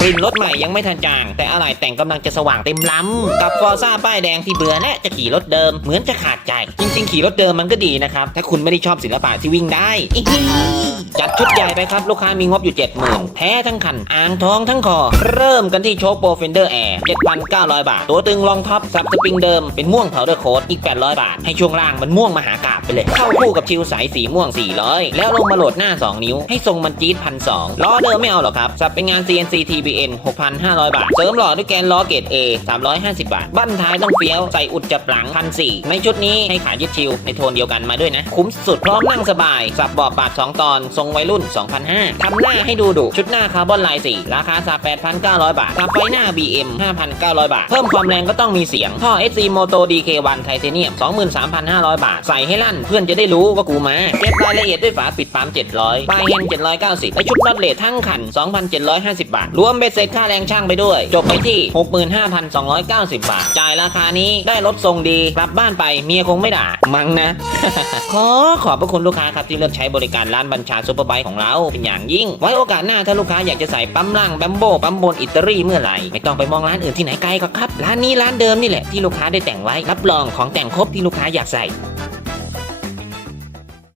กลิ่นรถใหม่ยังไม่ทันจาง แต่อะไรแต่งกำลังจะสว่างเต็มล้ำกับฟอร์ซ่าป้ายแดงที่เบื่อและจะขี่รถเดิมเหมือนจะขาดใจ จริง ๆ ขี่รถเดิมมันก็ดีนะครับ ถ้าคุณไม่ได้ชอบศิลปะที่วิ่งได้อีจัดชุดใหญ่ไปครับ ลูกค้ามีงบอยู่70,000แท้ทั้งคัน อ่างทองทั้งคอ เริ่มกันที่โชคโปรเฟนเดอร์แอร์7,900บาท ตัวตึงรองท็อปสับสปริงเดิมเป็นม่วงเผาเดอร์โคดอีก 800 บาท ให้ช่วงล่างมันม่วงมหากาบไปเลย เข้าคู่กับชิวสายสีม่วง 400 แล้วลงมาโหลดหน้า 2 นิ้ว ให้ทรงมันจี๊ดพันสล้อเดิมไม่เอาหรอกครับสับเป็นงาน CNC TBN 6,500 บาท เสริมหล่อด้วยแกนล้อเกรด A 350 บาท บั้นท้ายต้องเฟี้ยว ใส่อุดจับหลังพันสี่ในชุดนี้ให้ขายึดชิวในโทนเดียวกันมาด้วยนะ คุ้มสุดพร้อมนั่งสบาย สับเบาะปาก2ตอน ทรงวัยรุ่น 2,500ทำหน้าให้ดูดุชุดหน้าคาร์บอนลายสีราคาสับ8,900 บาทสับไฟหน้า BM 5,900 บาท เพิ่มความแรงก็ต้องมีเสียงท่อ SC Moto DK1 ไทเทเนียม23,500 บาท ใส่ให้ลั่นเพื่อนจะได้รู้ว่ากูมาเก็บรายละเอียดด้วยฝาปิดปั๊ม700ปลายแฮนด์790และชุดน็อตเลททั้งคัน 2,750 บาทรวมเบ็ดเสร็จค่าแรงช่างไปด้วย จบไปที่ 65,290 บาท จ่ายราคานี้ได้รถทรงดีกลับบ้านไปเมียคงไม่ด่ามั้งนะ ขอขอบพระคุณลูกค้าครับที่เลือกใช้บริการร้านบัญชาซูเปอร์ไบค์ของเราเป็นอย่างยิ่ง ไว้โอกาสหน้าถ้าลูกค้าอยากจะใส่ปั๊มล่างแบมโบปั๊มบนอิตาลีเมื่อไหร่ไม่ต้องไปมองร้านอื่นที่ไหนไกลก็ครับร้านนี้ร้านเดิมนี่แหละที่ลูกค้าได้แต่งไว้รับรองของแต่งครบที่ลูกค้าอยากใส่